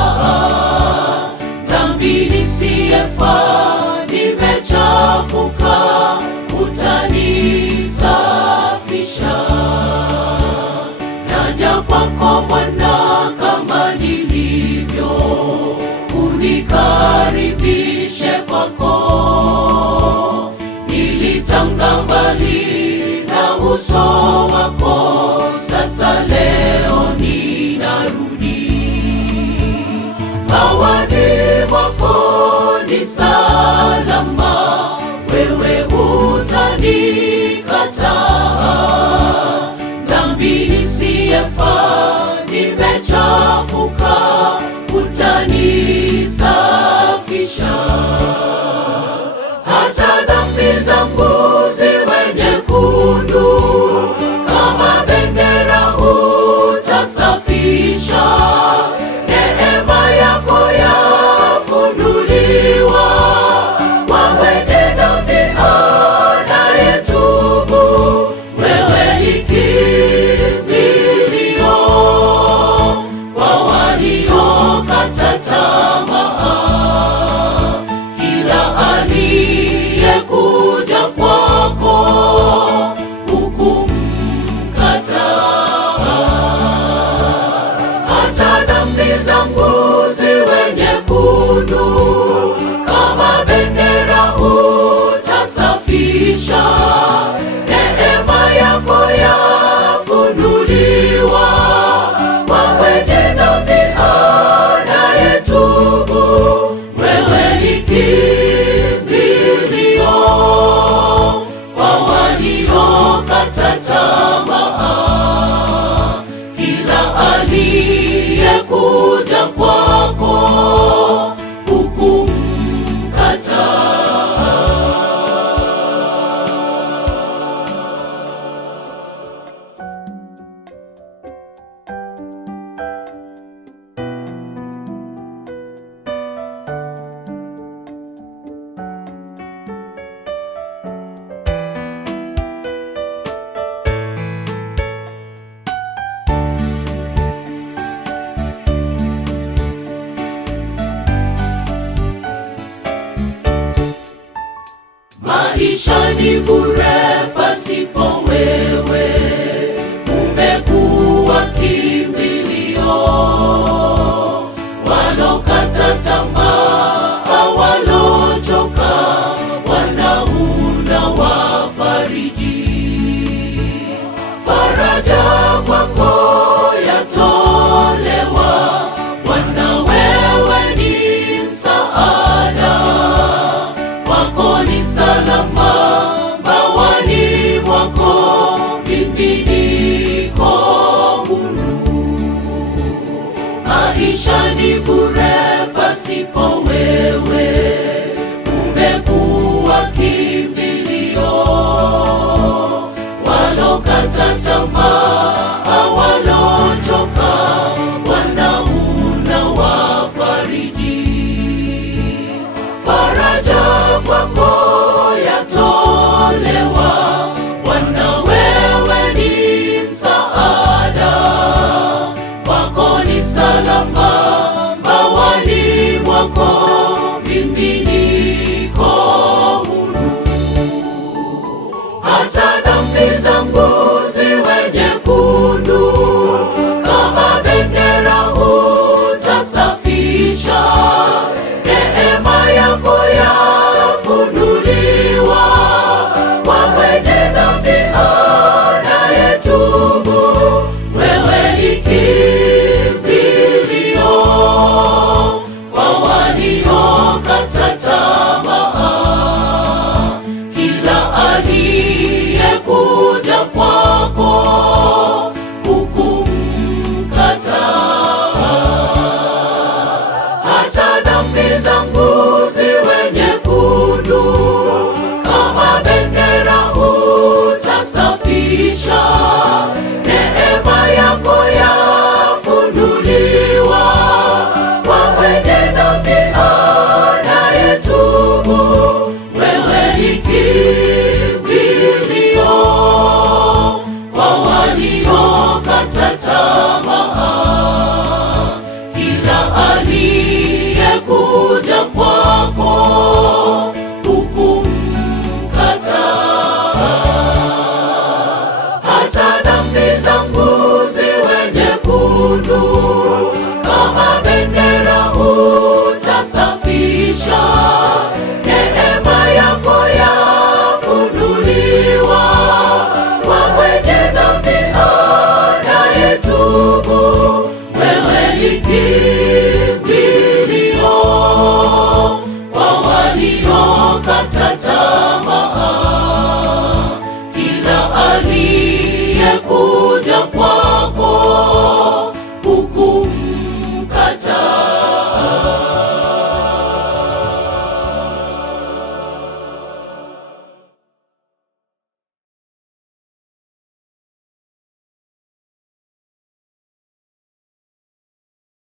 utanikataa. Dhambi nisiyefaa, nimechafuka, utanisafisha. Naja kwako Bwana kama nilivyo, unikaribishe kwako. Nilitanga mbali na uso wako, sasa leo ninarudi. Bawani mwako ni salama, wewe utanikataa. Dhambi nisiyefaa, nimechafuka, utanisafisha. Hata dhambi zangu ziwe nyekundu kama bendera, utasafisha. Neema yako yafunuliwa kwa mwenye dhambi anayetubu. Wewe ni kimbilio kwa waliokata tamaa. Kila aliyekuja kwako hukumkataa. Hata dhambi zangu ziwe nyekundu kama bendera, utasafisha. Neema yako yafunuliwa kwa mwenye dhambi anayetubu. Wewe ni kimbilio kwa waliokata tamaa. Kila aliyekuja kwako hukumkataa. Maisha ni bure pasipo wewe, umekuwa kimbilio. Walokata tamaa, walochoka, Bwana unawafariji. Faraja kwako yatolewa, Bwana wewe ni msaada. Kwako ni salama, bawani mwako mimi niko huru. Maisha ni bure pasipo wewe, umekuwa kimbilio. Walokata tamaa,